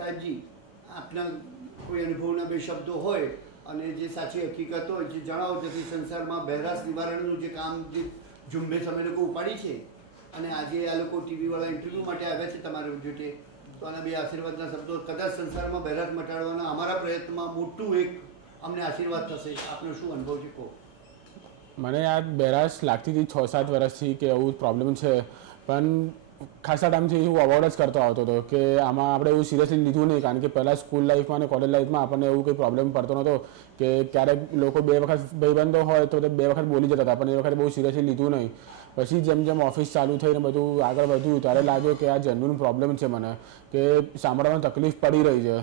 સાહેબજી, આપના કોઈ અનુભવના બે શબ્દો હોય અને જે સાચી હકીકત હોય જે જણાવો, જેથી સંસારમાં બહેરાશ નિવારણનું જે કામ, જે ઝુંબેશ અમે લોકો ઉપાડી છે અને આજે આ લોકો ટીવીવાળા ઇન્ટરવ્યૂ માટે આવ્યા છે તમારા જોડે, તો આના બે આશીર્વાદના શબ્દો કદાચ સંસારમાં બહેરાશ મટાડવાના અમારા પ્રયત્નમાં મોટું એક અમને આશીર્વાદ થશે. આપનો શું અનુભવ છે કહો? મને આ બહેરાશ લાગતી હતી 6-7 વર્ષથી કે એવું પ્રોબ્લેમ છે, પણ ખાસા ટાઈમથી હું અવોઇડ જ કરતો આવતો હતો કે આમાં આપણે એવું સિરિયસલી લીધું નહીં, કારણ કે પહેલાં સ્કૂલ લાઈફમાં અને કોલેજ લાઈફમાં આપણને એવું કંઈ પ્રોબ્લેમ પડતો નહોતો કે ક્યારેક લોકો 2 વખત ભાઈબંધો હોય તો 2 વખત બોલી જતા હતા, પણ એ વખતે બહુ સિરિયસલી લીધું નહીં. પછી જેમ જેમ ઓફિસ ચાલુ થઈને બધું આગળ વધ્યું ત્યારે લાગ્યું કે આ જેન્યુન પ્રોબ્લેમ છે મને, કે સાંભળવામાં તકલીફ પડી રહી છે.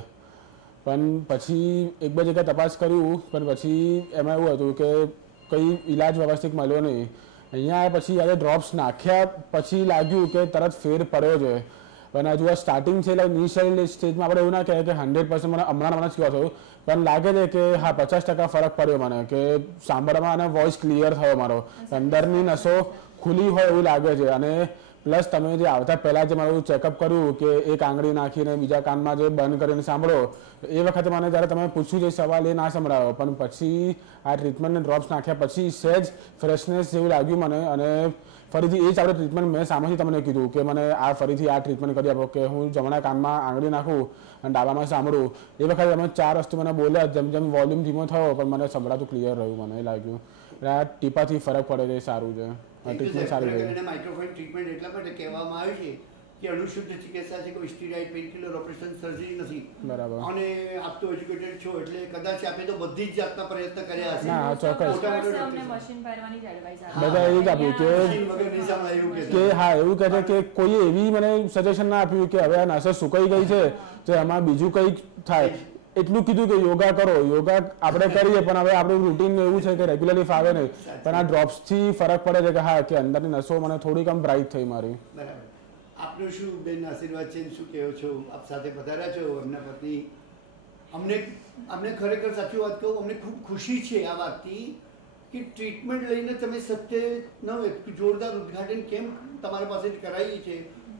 પણ પછી 1-2 જગ્યાએ તપાસ કર્યું, પણ પછી એમાં એવું હતું કે કંઈ ઈલાજ વ્યવસ્થિત મળ્યો નહીં. અહીંયા આવ્યા પછી આજે ડ્રોપ્સ નાખ્યા પછી લાગ્યું કે તરત ફેર પડ્યો છે. પણ હજુ આ સ્ટાર્ટિંગ છે, એટલે ઇનિશિયલ સ્ટેજમાં આપણે એવું ના કહેવાય કે 100% મને હમણાં જ કહેવા થયું, પણ લાગે છે કે હા 50% ફરક પડ્યો મને, કે સાંભળવામાં અને વોઇસ ક્લિયર થયો મારો, અંદરની નસો ખુલ્લી હોય એવું લાગે છે. અને પ્લસ તમે જે આવતા પહેલાં જે મારું ચેકઅપ કર્યું કે એક આંગળી નાખીને બીજા કાનમાં જે બંધ કરીને સાંભળો, એ વખતે મને જ્યારે તમે પૂછ્યું છે સવાલ એ ના સંભળાયો, પણ પછી આ ટ્રીટમેન્ટને ડ્રોપ્સ નાખ્યા પછી સહેજ ફ્રેશનેસ જેવું લાગ્યું મને. અને ફરીથી એ જ આપણે ટ્રીટમેન્ટ મેં સામેથી તમને કીધું કે મને આ ફરીથી આ ટ્રીટમેન્ટ કરી આપો, કે હું જમણા કાનમાં આંગળી નાખું અને ડાબામાં સાંભળું. એ વખતે તમે 4 વસ્તુ મને બોલ્યા, જેમ જેમ વોલ્યુમ ધીમો થયો પણ મને સંભળાતું ક્લિયર રહ્યું. મને લાગ્યું આ ટીપાથી ફરક પડે છે, સારું છે, ટ્રીટમેન્ટ સારી છે. માઇક્રોફોન ટ્રીટમેન્ટ એટલા માટે કહેવામાં આવે છે કે અનુશુદ્ધ ચિકિત્સા છે, કોઈ સ્ટીરોઇડ, પેનકિલર, ઓપરેશન, સર્જરી નથી. બરાબર. અને આપ તો એજ્યુકેટેડ છો એટલે કદાચ આપે તો બધી જ જાતના પ્રયત્ન કર્યા હશે. હા, ચોક્કસ. બધા એ જ આપ્યું કે હા, એવું કહે છે કે કોઈએ એવી મને સજેશન ના આપ્યું કે હવે આ નસો સુકાઈ ગઈ છે તો એમાં બીજું કંઈક થાય. એટલું કીધું કે યોગા કરો, યોગા આપણે કરીએ પણ હવે આપણું રૂટીન એવું છે કે રેગ્યુલરલી ફાવે નહીં, પણ આ ડ્રોપ્સથી ફરક પડે છે કે હા, કે અંદરની નસો મને થોડીક આમ બ્રાઇટ થઈ મારી. બરાબર. આપનું શું બેન આશીર્વાદ છે, શું કહો છો? આપ સાથે પધાર્યા છો, એમના પત્ની. અમને ખરેખર સાચી વાત કહું, અમને ખૂબ ખુશી છે આ વાતથી કે ટ્રીટમેન્ટ લઈને તમે સત્યનો જોરદાર ઉદ્ઘાટન કેમ તમારા પાસેથી કરાવી છે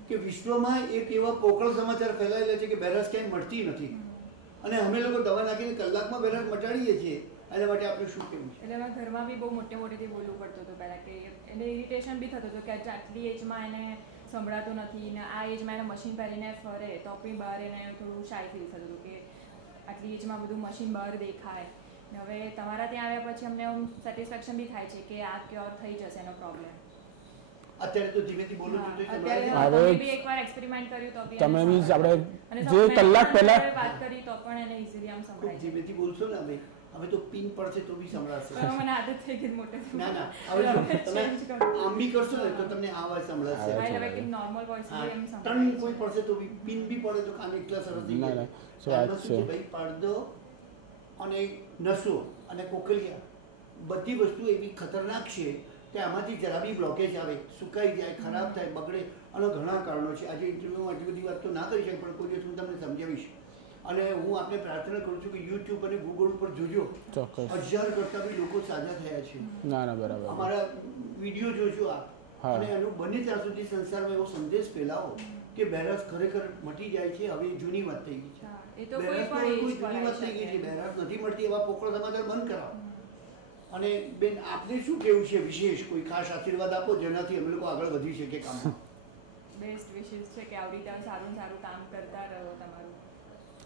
કે વિશ્વમાં એક એવા પોકળ સમાચાર ફેલાયેલા છે કે બહેરાશ ક્યાંય મળતી નથી, અને અમે લોકો દવા નાખીને કલાકમાં બહેરાશ મટાડીએ છીએ. એના માટે આપણે શું કહેવું છે? એટલે એમાં ઘરમાં બી બહુ મોટેથી બોલવું પડતું હતું પહેલાં, કે એને ઇરિટેશન બી થતું હતું કે આટલી એજમાં એને સંભળાતું નથી, ને આ એજમાં એને મશીન પહેરીને ફરે તો બી બહાર એને થોડું શાય ફીલ થતું હતું કે આટલી એજમાં બધું મશીન બહાર દેખાય. ને હવે તમારા ત્યાં આવ્યા પછી અમને સેટિસ્ફેક્શન બી થાય છે કે આ ક્યોર થઈ જશે એનો પ્રોબ્લેમ. અત્યારે તો ધીમેથી બોલું છું તો તમે બી એકવાર એક્સપેરિમેન્ટ કર્યું તો બી તમે બી આપણે જે કલાક પહેલા વાત કરી તો પણ એને ઈઝીલી આમ સંભળાય. ધીમેથી બોલશો ને હવે તો પિન પડશે તો બી સંભળાશે. મને આદત થઈ ગઈ મોટે. ના હવે તમે આમ બી કરશો ને તો તમને આ અવાજ સંભળાશે. હવે એક નોર્મલ વોઇસ બી એમ સંભળાય. ટર્ન કોઈ પડશે તો બી પિન બી પડે તો કાન એટલા સરસ થઈ જાય. ભાઈ પડદો અને નસો અને કોકલિયા બધી વસ્તુ એવી ખતરનાક છે કે આમાંથી જરા બી બ્લોકેજ આવે, સુકાઈ જાય, ખરાબ થાય, બગડે, અને ઘણા કારણો છે. આજે ઇન્ટરવ્યુમાં આટલી બધી વાત તો ના કરી શકે, પણ કોઈ દિવસ હું તમને સમજાવીશ. અને હું આપને પ્રાર્થના કરું છું કે યુટ્યુબ અને ગૂગલ ઉપર જોજો, 1000 કરતા બી લોકો સાજા થયા છે. બરાબર. અમારા વિડીયો જોજો આપ, અને એનું બને ત્યાં સુધી સંસારમાં એવો સંદેશ ફેલાવો કે બહેરાશ ખરેખર મટી જાય છે. હવે જૂની વાત થઈ ગઈ છે, બહેરાશ કોઈ જૂની વાત થઈ ગઈ છે. બહેરાશ નથી મળતી એવા પોકળ સમાચાર બંધ કરાવો. અને બેન આપને શું કેવું છે વિશેષ? કોઈ ખાસ આશીર્વાદ આપો જેનાથી અમે લોકો આગળ વધી શકીએ કામમાં. બેસ્ટ વિશેષ છે કે આવી રીતે સારું કામ કરતા રહો તમારું.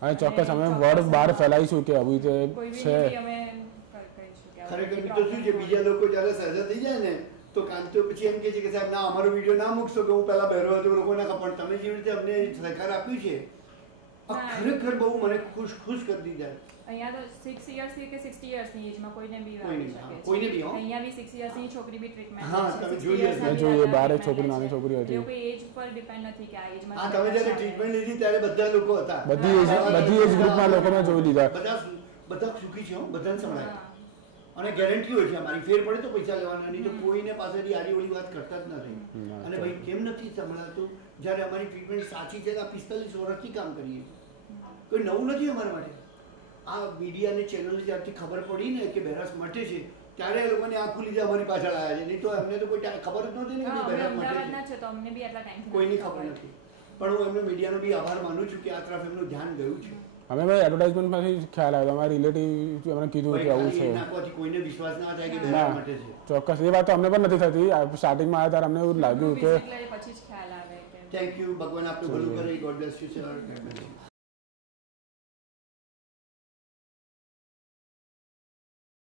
હા, ચોક્કસ. અમે વર્ડ બહાર ફેલાઈશું કે આવી રીતે છે. ખરેખર તો શું છે, બીજા લોકો જ્યારે સજા થઈ જાય ને તો કાંતો પછી એમ કે છે કે સાહેબ ના અમારો વિડીયો ના મૂકશો કે હું પહેલા બહેરો હતો લોકો ના. પણ તમે જેવી રીતે અમને સહકાર આપ્યું છે ખરેખર બહુ મને ખુશ કરી દીધા. અહીંયા તો 6 યર્સથી કે 60 યર્સની એજમાં કોઈને બી આવી શકે છે. કોઈને બી અહીંયા બી 6 યર્સની છોકરી બી ટ્રીટમેન્ટ હા તમે જોઈએ બારે છોકરી નાની છોકરી હતી. કોઈ એજ પર ડિપેન્ડ નથી કે આ એજમાં. હા, તમે જ્યારે ટ્રીટમેન્ટ લીધી ત્યારે બધા લોકો હતા, બધી એજ ગ્રુપના લોકોને જોઈ લીધા. બધા સુખી છે, બધાને સંભળાય. અને ગેરંટી હોય છે અમારી, ફેર પડે તો પૈસા લેવાના, નહીં તો કોઈને પાસેથી આડીઓળી વાત કરતા જ નથી. અને ભાઈ કેમ નથી સંભળાતું? જ્યારે અમારી ટ્રીટમેન્ટ સાચી છે, 45 વર્ષથી કામ કરીએ, કોઈ નવું નથી અમારા માટે. આ મીડિયા અને ચેનલ જ્યારથી ખબર પડી ને કે બહેરાશ મટે છે ત્યારે એ લોકોને આંખું લીધે અમારી પાછળ આવ્યા છે. નહીં તો અમને તો કોઈ ખબર જ નહોતી ને કે બહેરાશ મટે છે, કોઈની ખબર નથી. પણ હું એમનો મીડિયાનો બી આભાર માનું છું કે આ તરફ એમનું ધ્યાન ગયું છે. અમે ભાઈ એડવર્ટાઇઝમેન્ટમાંથી ખ્યાલ આવ્યો, અમારા રિલેટિવ અમને કીધું કે આવું છે. નાખવાથી કોઈને વિશ્વાસ ના થાય કે ના ડરાવવા માટે છે. ચોક્કસ એ વાત તો અમને પણ નથી થતી. સ્ટાર્ટિંગમાં આવ્યા ત્યારે અમને એવું લાગ્યું કે પછી જ ખ્યાલ આવે કે થેન્ક યુ. ભગવાન આપનું ભલું કરે. God bless you sir.